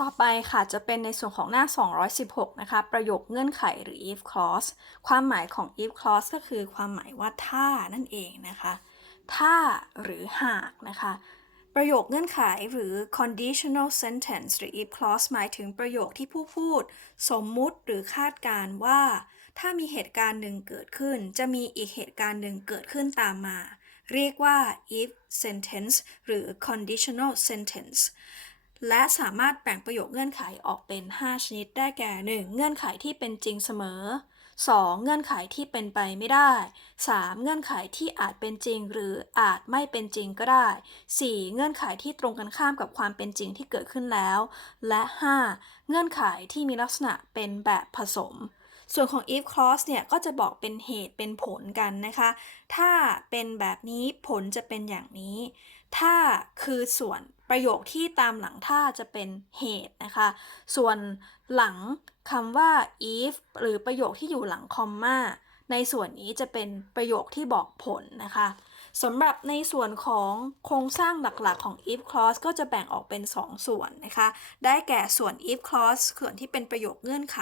ต่อไปค่ะจะเป็นในส่วนของหน้า 216 นะคะ ประโยคเงื่อนไขหรือ if clause ความหมายของ if clause ก็คือความหมายว่าถ้านั่นเองนะคะ ถ้าหรือหากนะคะ ประโยคเงื่อนไขหรือ conditional sentence หรือ if clause หมายถึงประโยคที่ผู้พูด สมมุติหรือคาดการ์ว่า ถ้ามีเหตุการณ์หนึ่งเกิดขึ้น จะมีอีกเหตุการณ์หนึ่งเกิดขึ้นตามมา เรียกว่า if sentence หรือ conditional sentence และสามารถแบ่งประโยคเงื่อนไขออกเป็น 5 ชนิดได้แก่ 1. เงื่อนไขที่เป็นจริงเสมอ 2. เงื่อนไขที่เป็นไปไม่ได้ 3. เงื่อนไขที่อาจเป็นจริง หรืออาจไม่เป็นจริงก็ได้ 4. เงื่อนไขที่ตรงกันข้ามกับความเป็นจริงที่เกิดขึ้นแล้ว และ 5. เงื่อนไขที่มีลักษณะเป็นแบบผสม ส่วนของ if clause เนี่ย ก็จะบอกเป็นเหตุเป็นผลกันนะคะ ถ้าเป็นแบบนี้ผลจะเป็นอย่างนี้ ถ้าคือส่วนประโยคที่ตามหลังถ้าจะเป็นเหตุนะคะ ส่วนหลังคำว่า if หรือประโยคที่อยู่หลังคอมมาในส่วนนี้จะเป็นประโยคที่บอกผลนะคะสำหรับในส่วนของโครงสร้างหลักๆของ if clause ก็จะแบ่งออกเป็น 2ส่วนนะคะ ได้แก่ส่วน if clause ส่วนที่เป็นประโยคเงื่อนไข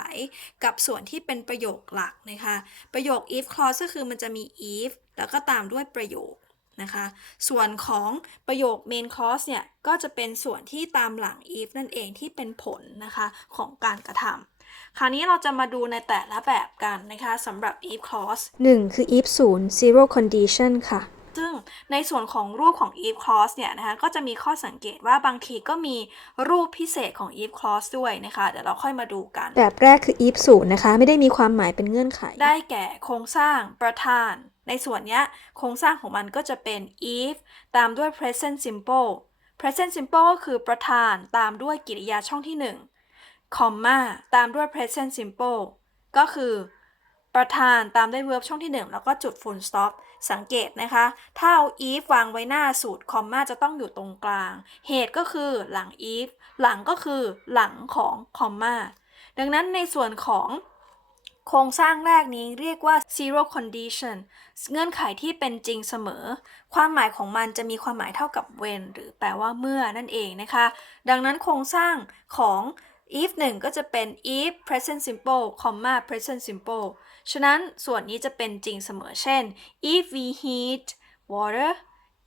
กับส่วนที่เป็นประโยคหลักนะคะ ประโยค if clause ก็คือมันจะมี if แล้วก็ตามด้วยประโยค นะคะ ส่วนของประโยค main clause เนี่ย ก็จะเป็นส่วนที่ตามหลัง if นั่นเองที่เป็นผลนะคะของการกระทำคราวนี้เราจะมาดูในแต่ละแบบกันนะคะสำหรับ if clause 1 คือ if 0 zero condition ค่ะ ซึ่งในส่วนของรูปของ if clause เนี่ยนะคะก็จะมีข้อสังเกตว่าบางทีก็มีรูปพิเศษของ if clause ด้วยนะคะ เดี๋ยวเราค่อยมาดูกัน แบบแรกคือ if 0นะคะ ไม่ได้มีความหมายเป็นเงื่อนไข ได้แก่โครงสร้างประธาน ในส่วนเนี้ยโครงสร้างของมันก็จะเป็น if ตามด้วย present simple present simple ก็คือประธานตามด้วยกริยาช่องที่1 comma ตามด้วย present simple ก็คือ ประธานตามด้วย verb ช่องที่ 1 แล้วก็จุด full stop สังเกตนะคะ ถ้าเอา if วางไว้หน้าสูตร comma จะต้องอยู่ตรงกลาง เหตุก็คือหลัง if หลังก็คือหลังของ comma ดังนั้นในส่วนของโครงสร้างแรกนี้เรียกว่า zero condition เงื่อนไขที่เป็นจริงเสมอ ความหมายของมันจะมีความหมายเท่ากับ when หรือแปลว่าเมื่อนั่นเองนะคะ ดังนั้นโครงสร้างของ if 1 ก็จะเป็น if present simple comma present simple ฉะนั้นส่วนนี้จะเป็นจริงเสมอเช่น if we heat water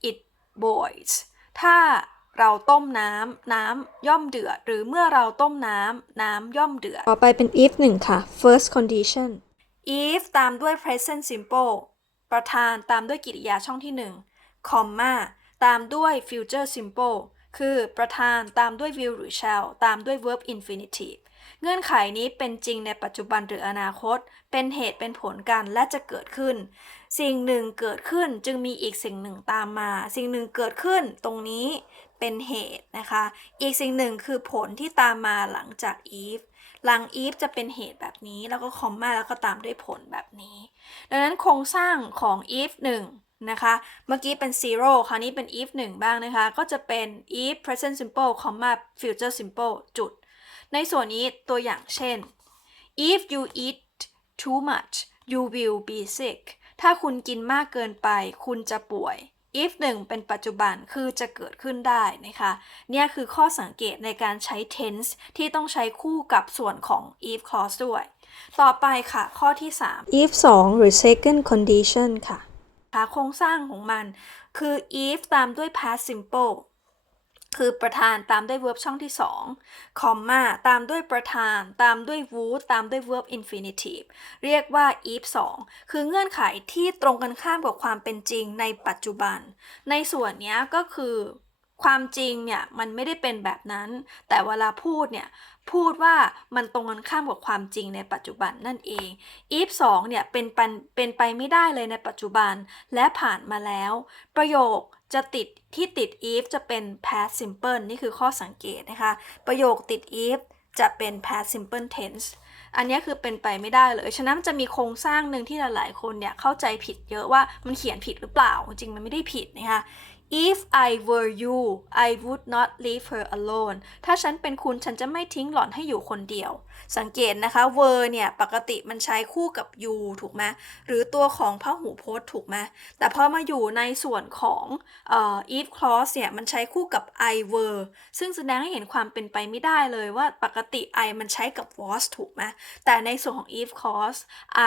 it boils ถ้าเราต้มน้ำน้ำย่อมเดือด หรือเมื่อเราต้มน้ำน้ำย่อมเดือด ต่อไปเป็น if 1ค่ะ first condition if ตามด้วย present simple ประธานตามด้วยกริยาช่องที่1 comma ตามด้วย future simple คือประธานตามด้วย will หรือ shall ตามด้วย verb infinitive เงื่อนไขนี้เป็นจริงในปัจจุบันหรืออนาคต เป็นเหตุเป็นผลกันและจะเกิดขึ้น สิ่งหนึ่งเกิดขึ้นจึงมีอีกสิ่งหนึ่งตามมา สิ่งหนึ่งเกิดขึ้นตรงนี้เป็นเหตุนะคะ อีกสิ่งหนึ่งคือผลที่ตามมาหลังจาก if หลัง if จะเป็นเหตุแบบนี้แล้วก็คอมมาแล้วก็ตามด้วยผลแบบนี้ ดังนั้นโครงสร้างของ if 1 นะคะ เมื่อกี้เป็น zero คราวนี้เป็น if 1 บ้างนะคะ ก็จะเป็น if present simple comma future simple จุด ในส่วนนี้ตัวอย่างเช่น if you eat too much you will be sick ถ้าคุณกินมากเกินไป คุณจะป่วย if 1 เป็นปัจจุบันคือจะเกิดขึ้นได้นะคะเนี่ยคือข้อสังเกตในการใช้ tense ที่ต้องใช้คู่กับส่วนของ if clause ด้วย ต่อไปค่ะ ข้อที่ 3 if 2 หรือ second condition ค่ะค่ะโครงสร้างของมันคือ if ตามด้วย past simple คือประธานตามด้วย verb ช่องที่2 comma ตามด้วยประธาน ตามด้วย would ตามด้วย verb infinitive เรียกว่า if 2 คือเงื่อนไขที่ตรงกันข้ามกับความเป็นจริงในปัจจุบัน ในส่วนนี้ก็คือ ความจริงเนี่ยมันไม่ได้เป็นแบบนั้น แต่เวลาพูดเนี่ยพูดว่ามันตรงกันข้ามกับความจริงในปัจจุบันนั่นเอง if 2เนี่ยเป็นปันเป็นไปไม่ได้เลยในปัจจุบันและผ่านมาแล้ว ประโยคจะติดที่ติด if จะเป็น past simple นี่คือข้อสังเกตนะคะ ประโยคติด if จะเป็น past simple tense อันนี้คือเป็นไปไม่ได้เลย ฉะนั้นจะมีโครงสร้างหนึ่งที่หลาย ๆ คนเนี่ยเข้าใจผิดเยอะว่ามันเขียนผิดหรือเปล่า จริงมันไม่ได้ผิดนะคะ If I were you I would not leave her alone ถ้าฉันเป็นคุณฉันจะไม่ทิ้งหล่อนให้อยู่คนเดียว สังเกตนะคะ were เนี่ย ปกติมันใช้คู่กับ you ถูกไหมหรือตัวของพหูพจน์ถูกไหมแต่พอมาอยู่ในส่วนของเอ่อ if clause เนี่ย มันใช้คู่กับ I were ซึ่งแสดงให้เห็นความเป็นไปไม่ได้เลยว่าปกติ I มันใช้กับ was ถูกไหมแต่ในส่วนของ if clause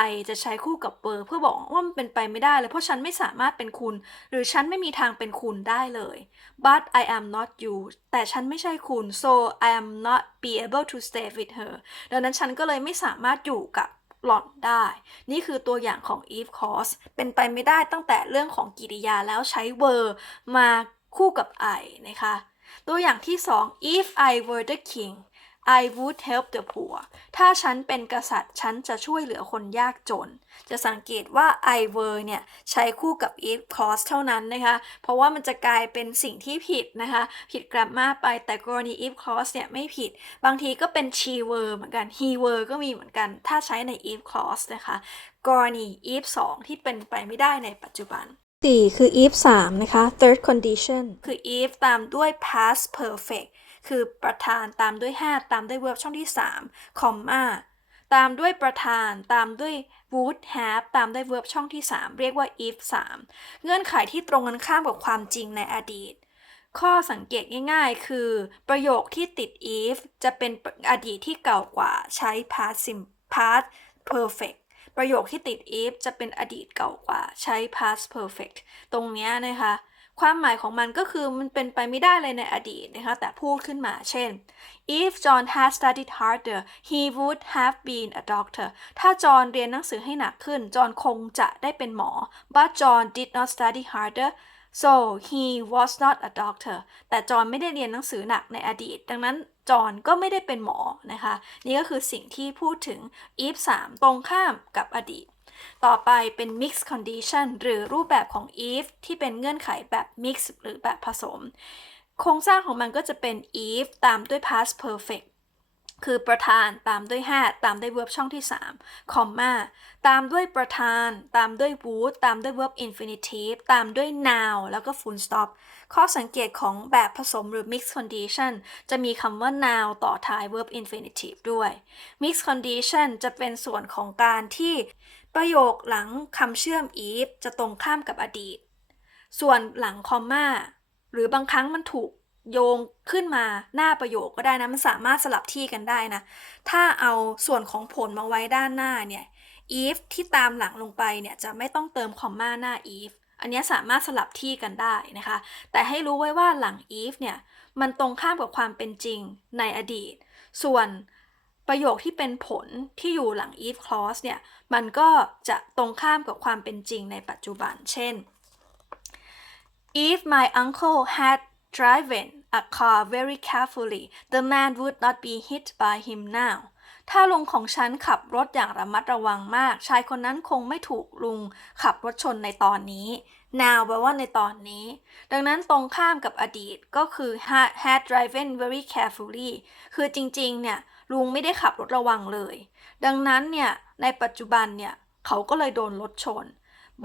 I จะใช้คู่กับ were เพื่อบอกว่ามันเป็นไปไม่ได้เลยเพราะฉันไม่สามารถเป็นคุณ หรือฉันไม่มีทางเป็นคุณได้เลย but I am not you แต่ฉันไม่ใช่คุณ so I am not be able to stay with her ดังนั้นฉันก็เลยไม่สามารถอยู่กับหล่อนได้ นี่คือตัวอย่างของ if clause เป็นไปไม่ได้ตั้งแต่เรื่องของกริยาแล้วใช้ were มาคู่กับ I นะคะ ตัวอย่างที่ 2 if I were the king I would help the poor ถ้าฉันเป็นกษัตริย์ ฉันจะช่วยเหลือคนยากจน จะสังเกตว่า I were เนี่ย ใช้คู่กับ if clause เท่านั้นนะคะ เพราะว่ามันจะกลายเป็นสิ่งที่ผิดนะคะ ผิดกราฟมาไป แต่กรณี if clause เนี่ย ไม่ผิด บางทีก็เป็น she were เหมือนกัน he were ก็มีเหมือนกัน ถ้าใช้ใน if clause นะคะ กรณี if 2 ที่เป็นไปไม่ได้ในปัจจุบัน 4 คือ if 3 นะคะ third condition คือ if ตามด้วย past perfect คือประธานตามด้วย had ตามด้วย verb ช่องที่3 comma ตามด้วยประธาน ตามด้วย would have ตามด้วย verb ช่องที่ 3 เรียกว่า if 3 เงื่อนไขที่ตรงกันข้ามกับความจริงในอดีต ข้อสังเกตง่ายๆ คือ ประโยคที่ติด if จะเป็นอดีตที่เก่ากว่าใช้ past simple past perfect ประโยคที่ติด if จะเป็นอดีตเก่ากว่าใช้ past perfect ตรงนี้นะคะ ความหมายของมันก็คือมันเป็นไปไม่ได้เลยในอดีตนะคะ แต่พูดขึ้นมา เช่น if John had studied harder he would have been a doctor ถ้าจอห์นเรียนหนังสือให้หนักขึ้น จอห์นคงจะได้เป็นหมอ but John did not study harder so he was not a doctor แต่จอห์นไม่ได้เรียนหนังสือหนักในอดีต ดังนั้นจอห์นก็ไม่ได้เป็นหมอนะคะ นี่ก็คือสิ่งที่พูดถึง if 3 ตรงข้ามกับอดีต ต่อไปเป็น mixed condition หรือรูปแบบของ if ที่เป็นเงื่อนไขแบบ mix หรือแบบผสม โครงสร้างของมันก็จะเป็น if ตามด้วย past perfect คือประธานตามด้วย had ตามด้วย verb ช่องที่3 comma ตามด้วยประธาน ตามด้วย would ตามด้วย verb infinitive ตามด้วย now แล้วก็ full stop ข้อสังเกตของแบบผสมหรือ mixed condition จะมีคำว่า now ต่อท้าย verb infinitive ด้วย mixed condition จะเป็นส่วนของการที่ ประโยคหลังคำเชื่อม if จะตรงข้ามกับอดีต ส่วนหลังคอมมาหรือบางครั้งมันถูกโยงขึ้นมาหน้าประโยคก็ได้นะ มันสามารถสลับที่กันได้นะ ถ้าเอาส่วนของผลมาไว้ด้านหน้าเนี่ย if ที่ตามหลังลงไปเนี่ยจะไม่ต้องเติมคอมมาหน้า if อันนี้สามารถสลับที่กันได้นะคะ แต่ให้รู้ไว้ว่าหลัง if เนี่ย มันตรงข้ามกับความเป็นจริงในอดีต ส่วน ประโยคที่เป็นผลที่อยู่หลัง if clause เนี่ย มันก็จะตรงข้ามกับความเป็นจริงในปัจจุบัน เช่น If my uncle had driven a car very carefully the man would not be hit by him now ถ้าลุงของฉันขับรถอย่างระมัดระวังมาก ชายคนนั้นคงไม่ถูกลุงขับรถชนในตอนนี้ now แปลว่าในตอนนี้ ดังนั้นตรงข้ามกับอดีตก็คือ had, driven very carefully คือจริง ๆ เนี่ย ลุงไม่ได้ขับรถระวังเลย ดังนั้นเนี่ย ในปัจจุบันเนี่ย เขาก็เลยโดนรถชน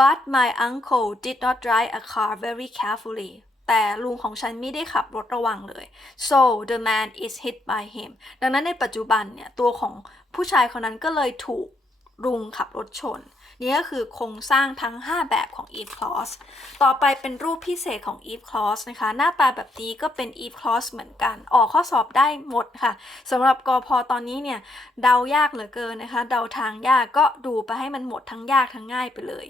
but my uncle did not drive a car very carefully แต่ลุงของฉันไม่ได้ขับรถระวังเลย so the man is hit by him ดังนั้นในปัจจุบันเนี่ย ตัวของผู้ชายคนนั้นก็เลยถูกลุงขับรถชน นี่ก็คือโครงสร้างทั้ง 5 แบบของ if clause ต่อไปเป็นรูปพิเศษของ if clause นะคะ หน้าตาแบบนี้ก็เป็น if clause เหมือนกัน ออกข้อสอบได้หมดค่ะสำหรับกอพอตอนนี้เนี่ย เดายากเหลือเกินนะคะ เดาทางยากก็ดูไปให้มันหมดทั้งยากทั้งง่ายไปเลย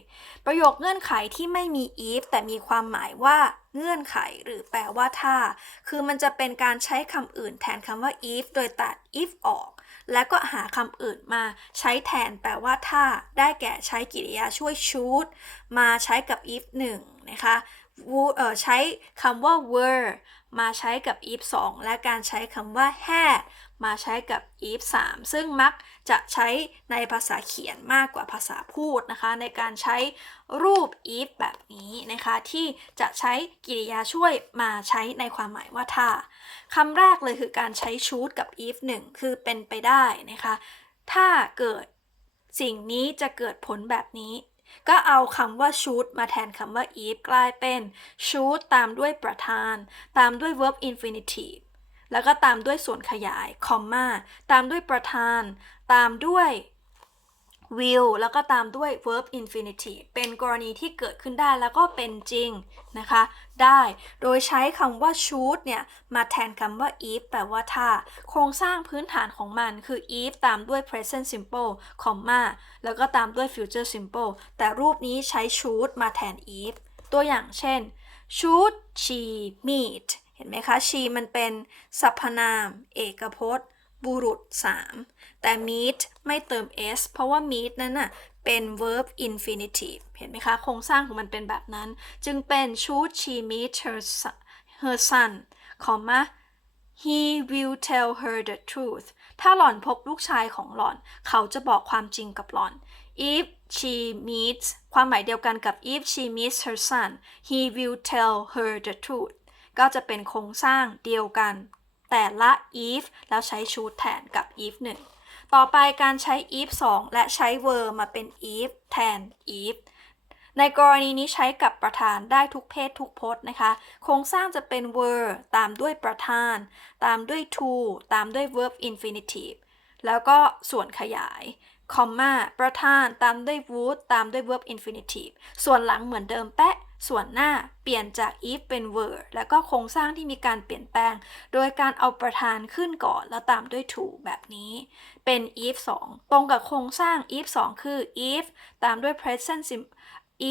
ประโยคเงื่อนไขที่ไม่มี if แต่มีความหมายว่าเงื่อนไขหรือแปลว่าถ้า คือมันจะเป็นการใช้คำอื่นแทนคำว่า if โดยตัด if ออก แล้วก็หาคำอื่นมาใช้แทนแปลว่าถ้า ได้แก่ใช้กริยาช่วย should มาใช้กับ if 1 นะคะ would ใช้คำว่า were มาใช้กับ if 2 และการใช้คำว่า had มาใช้กับ if 3 ซึ่งมักจะใช้ในภาษาเขียนมากกว่าภาษาพูดนะคะ ในการใช้รูป if แบบนี้นะคะ ที่จะใช้กริยาช่วยมาใช้ในความหมายว่าถ้าคำแรกเลยคือการใช้ should กับ if 1 คือเป็นไปได้นะคะ ถ้าเกิดสิ่งนี้จะเกิดผลแบบนี้ก็เอาคำว่า should มาแทนคำว่า if กลายเป็น should ตามด้วยประธาน ตามด้วย verb infinitive แล้วก็ตามด้วยส่วนขยายคอมมาตามด้วยประธาน ตามด้วย will แล้วก็ตามด้วย verb infinitive เป็นกรณีที่เกิดขึ้นได้แล้วก็เป็นจริงนะคะ ได้โดยใช้คำว่า should เนี่ยมาแทนคำว่า if แปลว่าถ้า โครงสร้างพื้นฐานของมันคือ if ตามด้วย present simple comma แล้วก็ตามด้วย future simple แต่รูปนี้ใช้ should มาแทน if ตัวอย่างเช่น should she meet ห็นไหมคะ she มันเป็นสรรพนาม เอกพจน์ บุรุษ 3 แต่ meet ไม่เติม s เพราะว่า meet นั้นน่ะเป็น verb infinitive เห็นไหมคะ โครงสร้างของมันเป็นแบบนั้น จึงเป็น should she meet her her son คอมมา he will tell her the truth ถ้าหล่อนพบลูกชายของหล่อน เขาจะบอกความจริงกับหล่อน if she meets ความหมายเดียวกันกับ if she meets her son he will tell her the truth ก็จะเป็นโครงสร้างเดียวกัน แต่ละ if แล้วใช้ should แทนกับ if 1 ต่อไปการใช้ if 2 และใช้ verb มาเป็น if แทน if ในกรณีนี้ใช้กับประธานได้ทุกเพศทุกพจน์นะคะ โครงสร้างจะเป็น were ตามด้วยประธาน ตามด้วย to ตามด้วย verb infinitive แล้วก็ส่วนขยายคอมมาประธานตามด้วย would ตามด้วย verb infinitive ส่วนหลังเหมือนเดิมแปะ ส่วนหน้าเปลี่ยนจาก if เป็น were แล้วก็โครงสร้างที่มีการเปลี่ยนแปลง โดยการเอาประธานขึ้นก่อนแล้วตามด้วย to แบบนี้ เป็น if 2 ตรงกับโครงสร้าง if 2 คือ if ตามด้วย present simple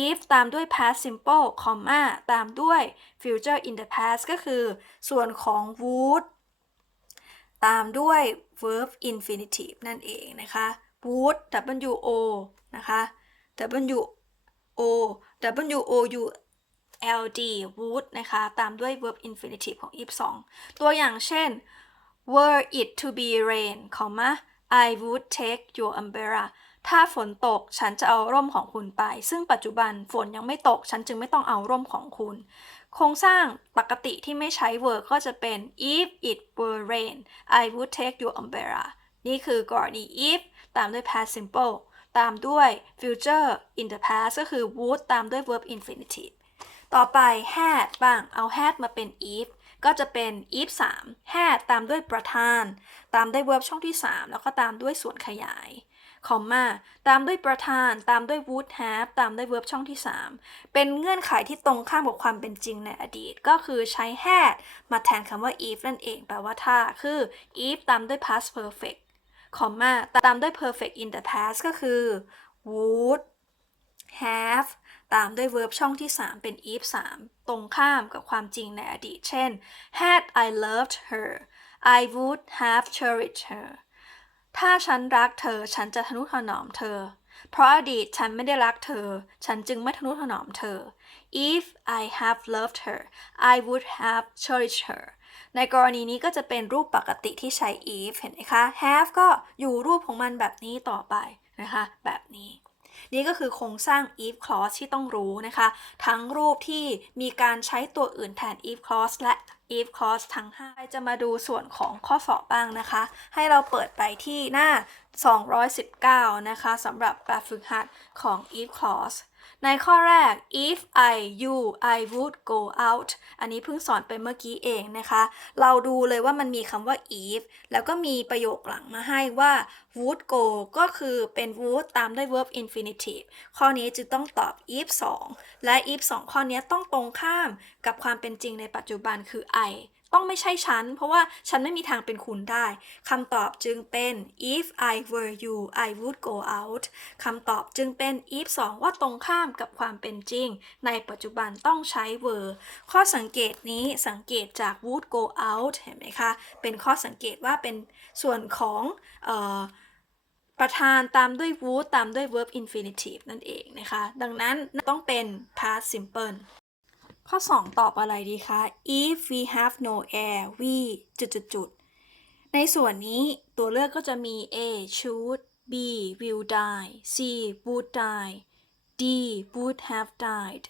if ตามด้วย past simple comma ตามด้วย future in the past ก็คือ ส่วนของ would ตามด้วย verb infinitive นั่นเองนะคะ would w o นะคะ w o w o u l d would นะคะ ตามด้วย verb infinitive ของ if 2ตัวอย่างเช่น were it to be rain, comma, I would take your umbrella ถ้าฝนตกฉันจะเอาร่มของคุณไป ซึ่งปัจจุบันฝนยังไม่ตก ฉันจึงไม่ต้องเอาร่มของคุณ โครงสร้างปกติที่ไม่ใช้ were ก็จะเป็น if it were rain I would take your umbrella นี่คือกรณี if ตามด้วย past simple ตามด้วย future in the past ก็คือ would ตามด้วย verb infinitive ต่อไป had บ้าง เอา had มาเป็น if ก็จะเป็น if 3 had ตามด้วยประธาน ตามด้วย verb ช่องที่ 3 แล้วก็ตามด้วยส่วนขยายคอมมาตามด้วยประธานตามด้วย would have ตามด้วย verb ช่องที่ 3 เป็นเงื่อนไขที่ตรงข้ามกับความเป็นจริงในอดีต ก็คือใช้ had มาแทนคำว่า if นั่นเอง แปลว่าถ้า คือ if ตามด้วย past perfect คอมมาตามด้วย perfect in the past ก็คือ would have ตามด้วย verb ช่องที่ 3 เป็น if 3 ตรงข้ามกับความจริงในอดีต เช่น had I loved her I would have cherished her ถ้าฉันรักเธอ ฉันจะทนุถนอมเธอ เพราะอดีตฉันไม่ได้รักเธอ ฉันจึงไม่ทนุถนอมเธอ if I have loved her I would have cherished her ในกรณีนี้ก็จะเป็นรูปปกติที่ใช้ if เห็นไหมคะ have ก็อยู่รูปของมันแบบนี้ต่อไปนะคะ แบบนี้ นี่ก็คือโครงสร้าง if clause ที่ต้องรู้นะคะ ทั้งรูปที่มีการใช้ตัวอื่นแทน if clause และ if clause ทั้ง 5 จะมาดูส่วนของข้อสอบบ้างนะคะ ให้เราเปิดไปที่หน้า 219 นะคะสำหรับแบบฝึกหัดของ if clause ในข้อแรก if I you I would go out อันนี้เพิ่งสอนไปเมื่อกี้เองนะคะ เราดูเลยว่ามันมีคำว่า if แล้วก็มีประโยคหลังมาให้ว่า would go ก็คือเป็น would ตามด้วย verb infinitive ข้อนี้จึงต้องตอบ if 2 และ if 2 ข้อนี้ต้องตรงข้ามกับความเป็นจริงในปัจจุบันคือ I ต้องไม่ใช่ฉัน เพราะว่าฉันไม่มีทางเป็นคุณได้คำตอบจึงเป็น if I were you I would go out คำตอบจึงเป็น if 2 ว่าตรงข้ามกับความเป็นจริง ในปัจจุบันต้องใช้ were ข้อสังเกตนี้สังเกตจาก would go out เห็นไหมคะ เป็นข้อสังเกตว่าเป็นส่วนของออประธานตามด้วย would ตามด้วย verb infinitive นั่นเองนะคะ ดังนั้นต้องเป็น past simple ข้อ 2 ตอบอะไรดีคะ if we have no air we จุดจุดจุดในส่วนนี้ตัวเลือกก็จะมี A should B will die C would die D would have died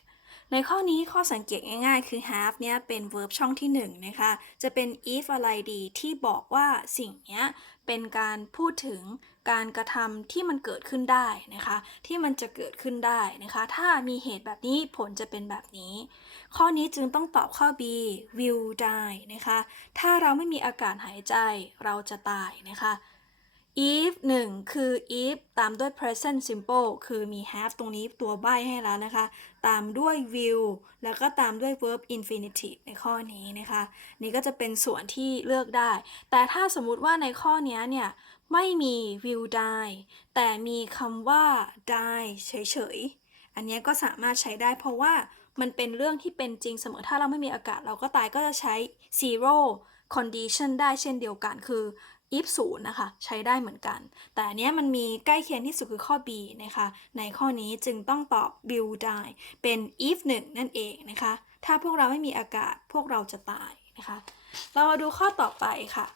ในข้อนี้ข้อสังเกตง่ายๆ คือ have เนี่ยเป็น verb ช่องที่ 1 นะคะ จะเป็น if อะไรดีที่บอกว่าสิ่งเนี้ยเป็นการพูดถึงการกระทำที่มันเกิดขึ้นได้นะคะ ที่มันจะเกิดขึ้นได้นะคะ ถ้ามีเหตุแบบนี้ผลจะเป็นแบบนี้ ข้อนี้จึงต้องตอบข้อ B will die นะคะ ถ้าเราไม่มีอากาศหายใจเราจะตายนะคะ if 1 คือ if ตามด้วย present simple คือมี have ตรงนี้ตัวใบให้แล้วนะคะ ตามด้วย will แล้วก็ตามด้วย verb infinitive ในข้อนี้นะคะ นี่ก็จะเป็นส่วนที่เลือกได้ แต่ถ้าสมมุติว่าในข้อนี้เนี่ย ไม่มี will die แต่มีคำว่า die เฉยๆ อันนี้ก็สามารถใช้ได้เพราะว่า มันเป็นเรื่องที่เป็นจริงเสมอถ้าเราไม่มีอากาศเราก็ตายก็จะใช้ zero condition ได้เช่นเดียวกันคือ if ศูนย์นะคะ ใช้ได้เหมือนกัน แต่อันเนี้ยมันมีใกล้เคียงที่สุดคือข้อ B นะคะ ในข้อนี้จึงต้องตอบ will die เป็น if 1 นั่นเองนะคะ ถ้าพวกเราไม่มีอากาศพวกเราจะตายนะคะ เรามาดูข้อต่อไปค่ะ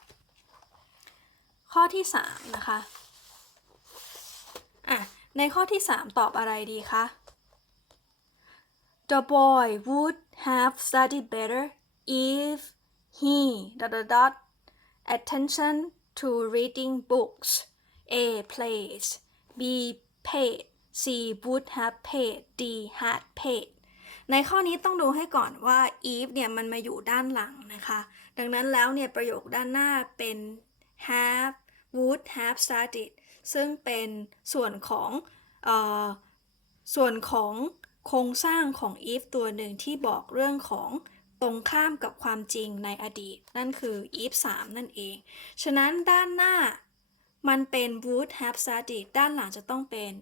ข้อที่ 3 นะคะอะในข้อที่ 3 ตอบอะไรดีคะ The boy would have studied better if he dot dot dot attention to reading books A plays B paid C would have paid D had paid ในข้อนี้ต้องดูให้ก่อนว่า if เนี่ยมันมาอยู่ด้านหลังนะคะ ดังนั้นแล้วเนี่ยประโยคด้านหน้าเป็น have would have studied ซึ่งเป็นส่วนของเอ่อส่วนของ โครงสร้างของ if ตัวหนึ่งที่บอกเรื่องของตรงข้ามกับความจริงในอดีต นั่นคือ if 3 นั่นเอง ฉะนั้นด้านหน้ามันเป็น would have studied ด้านหลังจะต้องเป็น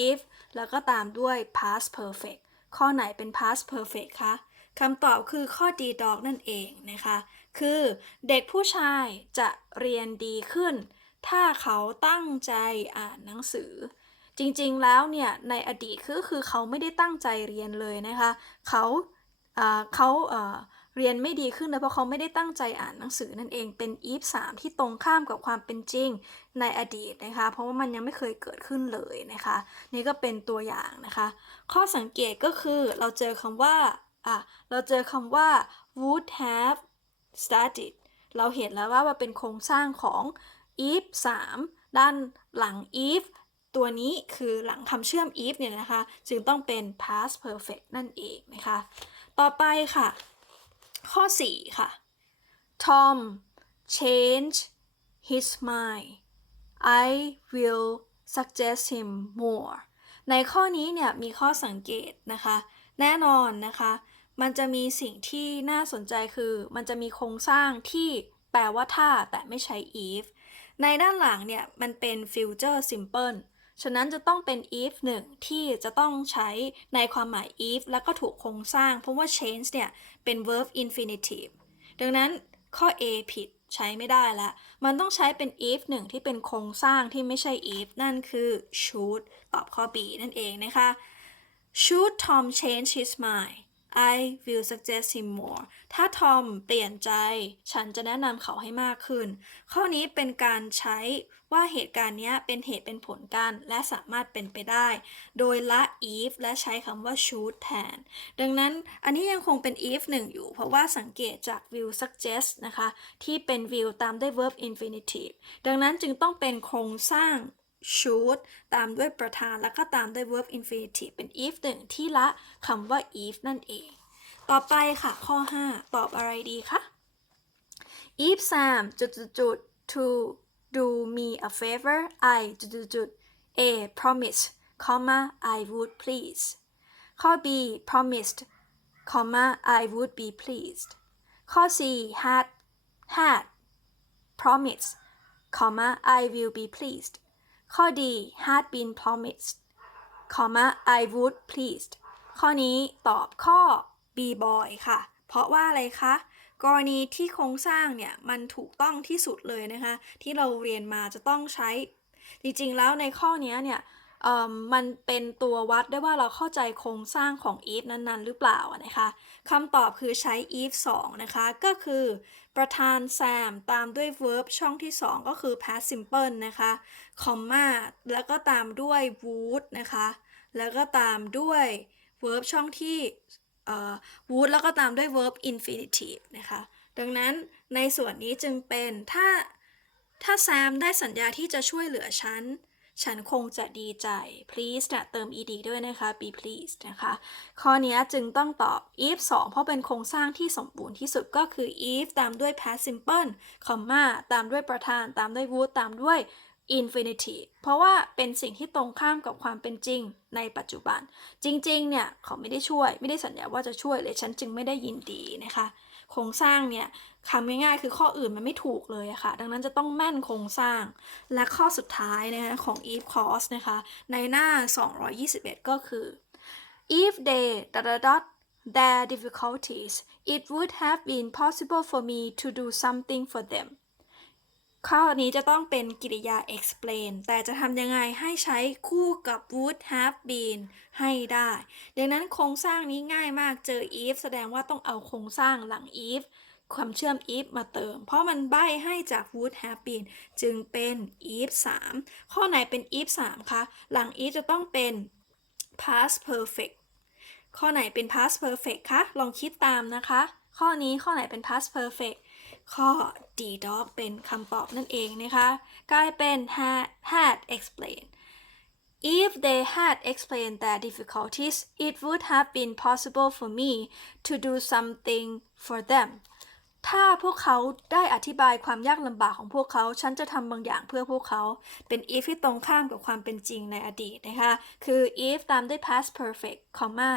if แล้วก็ตามด้วย past perfect ข้อไหนเป็น past perfect คะคำตอบคือข้อ D dog นั่นเองนะคะ คือเด็กผู้ชายจะเรียนดีขึ้น ถ้าเขาตั้งใจอ่านหนังสือ จริงๆแล้วเนี่ยในอดีตคือคือเขาไม่ได้ตั้งใจเรียนเลยนะคะเขาเขาเรียนไม่ดีขึ้นเลยเพราะเขาไม่ได้ตั้งใจอ่านหนังสือนั่นเองเป็น if 3ที่ตรงข้ามกับความเป็นจริงในอดีตนะคะ เพราะว่ามันยังไม่เคยเกิดขึ้นเลยนะคะ นี่ก็เป็นตัวอย่างนะคะ ข้อสังเกตก็คือเราเจอคำว่าอะเราเจอคำว่า would have studied เราเห็นแล้วว่ามันเป็นโครงสร้างของ if 3ด้านหลัง if ตัวนี้คือหลังคำเชื่อม if เนี่ยนะคะ จึงต้องเป็น past perfect นั่นเองนะคะ ต่อไปค่ะ ข้อ 4 ค่ะ Tom change his mind I will suggest him more ในข้อนี้เนี่ยมีข้อสังเกตนะคะ แน่นอนนะคะ มันจะมีสิ่งที่น่าสนใจคือ มันจะมีโครงสร้างที่แปลว่าถ้าแต่ไม่ใช้ if ในด้านหลังเนี่ย มันเป็น future simple ฉะนั้นจะต้องเป็น if 1 ที่จะต้องใช้ในความหมาย if แล้วก็ถูกโครงสร้าง เพราะว่า change เนี่ย เป็น verb infinitive ดังนั้นข้อ A ผิดใช้ไม่ได้ละ มันต้องใช้เป็น if 1 ที่เป็นโครงสร้างที่ไม่ใช่ if นั่นคือ should ตอบข้อ B นั่นเองนะคะ Should Tom change his mind I will suggest him more ถ้าทอมเปลี่ยนใจ ฉันจะแนะนำเขาให้มากขึ้น ข้อนี้เป็นการใช้ว่าเหตุการณ์นี้เป็นเหตุเป็นผลกันและสามารถเป็นไปได้ โดยละ if และใช้คำว่า should แทน ดังนั้นอันนี้ยังคงเป็น if 1 อยู่ เพราะว่าสังเกตจาก will suggest นะคะ ที่เป็น will ตามด้วย verb infinitive ดังนั้นจึงต้องเป็นโครงสร้าง should ตามด้วยประธาน แล้วก็ตามด้วย verb infinitive เป็น if หนึ่งที่ละคำว่า if นั่นเอง ต่อไปค่ะข้อ 5 ตอบอะไรดีคะ if Sam จุดจุดจุด to do me a favor I จุดจุดจุด A promise comma I would please ข้อ B promised comma I would be pleased ข้อ C had had promise comma I will be pleased ข้อ D had been promised comma I would pleased ข้อนี้ตอบข้อ B boy ค่ะ เพราะว่าอะไรคะ กรณีที่โครงสร้างเนี่ยมันถูกต้องที่สุดเลยนะคะที่เราเรียนมาจะต้องใช้ จริงๆแล้วในข้อนี้เนี่ยมันเป็นตัววัดได้ว่าเราเข้าใจโครงสร้างของ if นั้นๆ หรือเปล่านะคะคำตอบคือใช้ if 2 นะคะ ก็คือประธาน Sam ตามด้วย verb ช่องที่ 2 ก็คือ past simple นะคะ comma แล้วก็ตามด้วย would นะคะ แล้วก็ตามด้วย verb ช่องที่ would แล้วก็ตามด้วย verb infinitive นะคะ ดังนั้นในส่วนนี้จึงเป็นถ้าถ้าแซมได้สัญญาที่จะช่วยเหลือฉัน ฉันคงจะดีใจ please นะเติม ed ด้วยนะคะ be pleased นะคะ ข้อนี้จึงต้องตอบ if 2 เพราะเป็นโครงสร้างที่สมบูรณ์ที่สุดก็คือ if ตามด้วย past simple comma ตามด้วยประธาน ตามด้วย would ตามด้วย infinitive เพราะว่าเป็นสิ่งที่ตรงข้ามกับความเป็นจริงในปัจจุบัน จริงๆ เนี่ยเขาไม่ได้ช่วย ไม่ได้สัญญาว่าจะช่วยเลยฉันจึงไม่ได้ยินดีนะคะ โครงสร้างเนี่ยคำง่ายๆ คือข้ออื่นมันไม่ถูกเลยอะค่ะ ดังนั้นจะต้องแม่นโครงสร้าง และข้อสุดท้ายนะคะของ if clause นะคะ ในหน้า 221 ก็คือ if they dot dot dot their difficulties it would have been possible for me to do something for them ข้อนี้จะต้องเป็นกริยา explain แต่จะทำยังไงให้ใช้คู่กับ would have been ให้ได้ ดังนั้นโครงสร้างนี้ง่ายมากเจอ if แสดงว่าต้องเอาโครงสร้างหลัง if ความเชื่อม if มาเติม เพราะมันใบ้ให้จาก would have been จึงเป็น if 3 ข้อไหนเป็น if 3 คะ หลัง if จะต้องเป็น past perfect ข้อไหนเป็น past perfect คะ ลองคิดตามนะคะ ข้อนี้ข้อไหนเป็น past perfect ข้อ D dog เป็นคำตอบนั่นเองนะคะ กลายเป็น had had explained If they had explained their difficulties, it would have been possible for me to do something for them. ถ้าพวกเขาได้อธิบายความยากลำบากของพวกเขา ฉันจะทำบางอย่างเพื่อพวกเขา เป็น if ที่ตรงข้ามกับความเป็นจริงในอดีตนะคะ คือ if ตามด้วย past perfect comma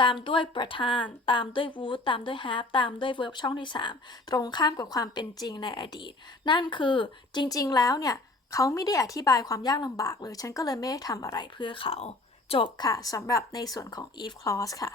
ตามด้วยประธาน ตามด้วย would ตามด้วย have ตามด้วย verb ช่องที่ 3 ตรงข้ามกับความเป็นจริงในอดีต นั่นคือจริงๆ แล้วเนี่ย เขาไม่ได้อธิบายความยากลำบากเลย ฉันก็เลยไม่ได้ทำอะไรเพื่อเขา จบค่ะสำหรับในส่วนของ if clause ค่ะ